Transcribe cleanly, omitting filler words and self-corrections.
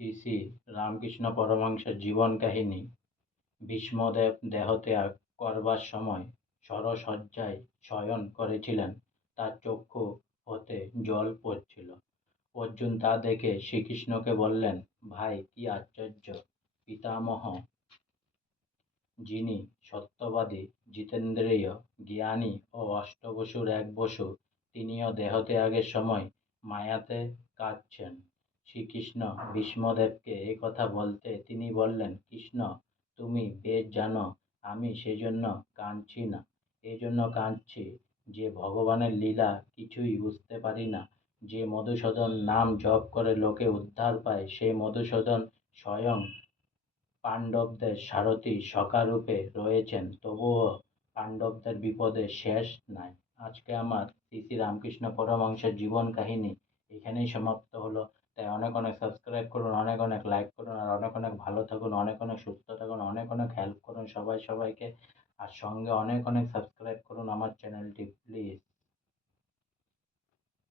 শ্রী শ্রী রামকৃষ্ণ পরমহংসের জীবন কাহিনী। ভীষ্মদেব দেহত্যাগ করবার সময় শরশয্যায় শয়ন করেছিলেন। তার চক্ষু হতে জল পড়ছিল। অর্জুন তা দেখে শ্রীকৃষ্ণকে বললেন, ভাই, কি আশ্চর্য! পিতামহ, যিনি সত্যবাদী, জিতেন্দ্রিয়, জ্ঞানী ও অষ্টবসুর এক বসু, তিনিও দেহত্যাগের সময় মায়াতে কাঁদছেন। শ্রীকৃষ্ণ ভীষ্মদেবকে এ কথা বলতে তিনি বললেন, কৃষ্ণ, তুমি বেশ জানো আমি সেজন্য কাঁদছি না। এজন্য কাঁদছি যে ভগবানের লীলা কিছুই বুঝতে পারি না। যে মধুসূদন নাম জপ করে লোকে উদ্ধার পায়, সেই মধুসূদন স্বয়ং পাণ্ডবদের সারথি সখারূপে রয়েছেন, তবুও পাণ্ডবদের বিপদের শেষ নাই। আজকে আমার শ্রী শ্রী রামকৃষ্ণ পরমহংসের জীবন কাহিনী এখানেই সমাপ্ত হলো। তাই অনেক অনেক সাবস্ক্রাইব করুন, অনেক অনেক লাইক করুন, আর অনেক অনেক ভালো থাকুন, অনেক অনেক সুস্থ থাকুন, অনেক অনেক হেল্প করুন সবাই সবাইকে। আর সঙ্গে অনেক অনেক সাবস্ক্রাইব করুন।